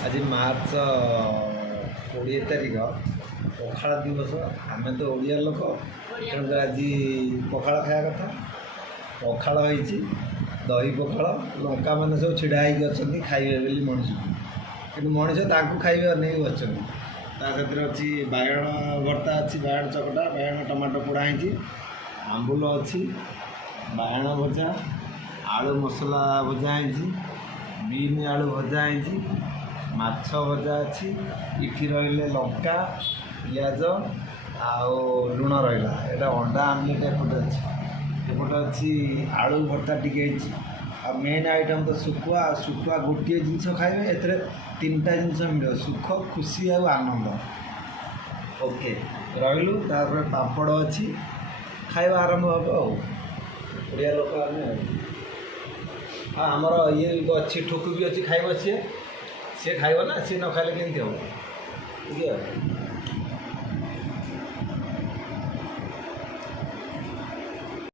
आज मार्च 20 तारिख पखाड़ दिवस। आम तो ओडिया लोक तेणुकर आज पखाड़ खाया कथा। पखाड़ होती दही पखाड़ लंका मैंने सब छिड़ा होती खाइबे बोली मनीष कि मनीष खाइबे अनेक बस साथ अच्छी बागण भर्ता अच्छी बागण चकटा बागण टमाटो पोड़ा होती आंबुल अच्छी बागण भजा आलू मसला भजा होती बीन आलू भजा होती माछ भजा अच्छी इठी रही लंका पियाज आउ लुण रहा ये अंडा आमलेट एपटे अच्छी एपटे अच्छी आलू भर्ता टिके आ मेन आइटम तो शुखुआ शुखुआ गोटे जिनस खाइबे ए तीनटा जिनस मिले सुख खुशी और आनंद। ओके रही पापड़ अच्छी खाଇବା आरंभ हम ओडिया लोक आमर ये अच्छी ठुकु भी अच्छी खाइब सी खाइब ना सी न खाइले केमती हम ठीक है।